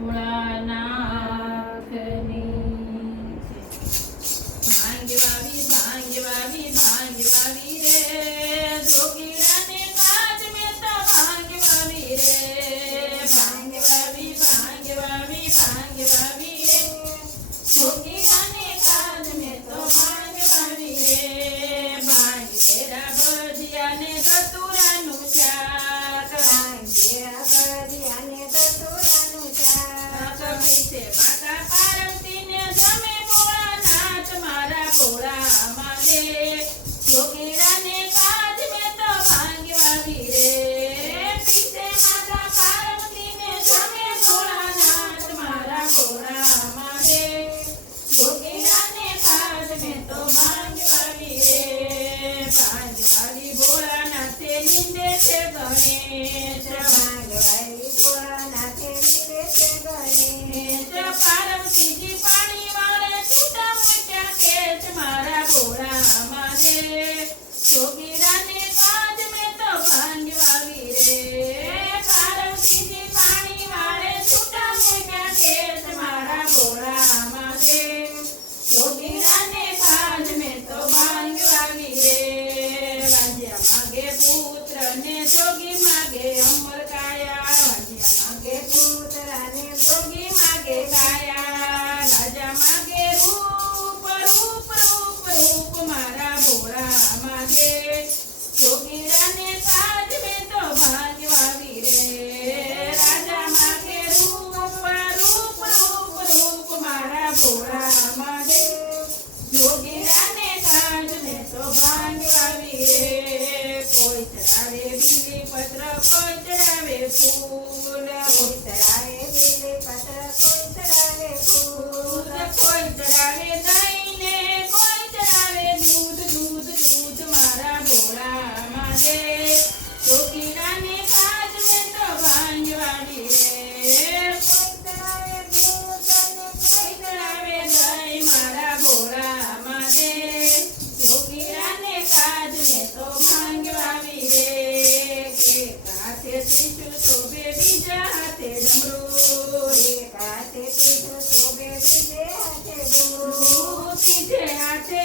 ભોળાનાથની ભાંગ વાવી રે જોગીરાને કાજ મેં તો ભાંગ વાવી રે ભાંગ વાવી રે જોગીરાને કાજ મેં તો ભાંગ વાવી રે ભાંગ તેરા ભજીયાને ધતુરાનું શાક પીછે માતા પાર્વતીને જમે ભોળાનાથ મારા ભોળા મહાદેવ જોગીરાને કાજ મેં તો ભાંગ વાવી રે પીછે માતા પાર્વતીને જમે ભોળાનાથ મારા ભોળા મહાદેવ જોગીરાને કાજ મેં તો ભાંગ વાવી રે ભાંગ વાવી ભોળાનાથે નિંદે છે ગણેશ પાર્વતીજી પાણી વાળે છૂટા મૂક્યા કેચ મારા ભોળા મહાદેવ જોગીરાને કાજ મેં તો ભાંગ વાવી રે પાર્વતીજી પાણી વાળે છૂટા મૂક્યા કેચ મારા ભોળા મહાદેવ જોગીરાને કાજ મેં તો ભાંગ વાવી રે વાંજ્યા માગે પુત્ર ને જોગી માગે અમર કાયા વાંજ્યા માગે પુત્ર ને જોગી માગે કાયા રાજા માગે રૂપ મારા ભોળા મહાદેવ જોગીરાને કાજ મેં તો ભાંગ વાવી રે રાજા માગે રૂપ મારા ભોળા મહાદેવ જોગીરાને કાજ મેં તો ભાંગ વાવી રે કોઈ ચડાવે બીલી પત્ર કોઈ ચડાવે ફૂલ કોઈ ચડાવે દહીં ને કોઈ ચડાવે દૂધ મારા ભોળા મહાદેવ જોગીરાને કાજ મેં તો ભાંગ વાવી રે કોઈ ચડાવે દહીં મારા ભોળા મહાદેવ જોગીરાને કાજ મેં તો ભાંગ વાવી રે એક હાથે ત્રિશુલ શોભે બીજા હાથે ડમરૂ ત્રીજે હાથે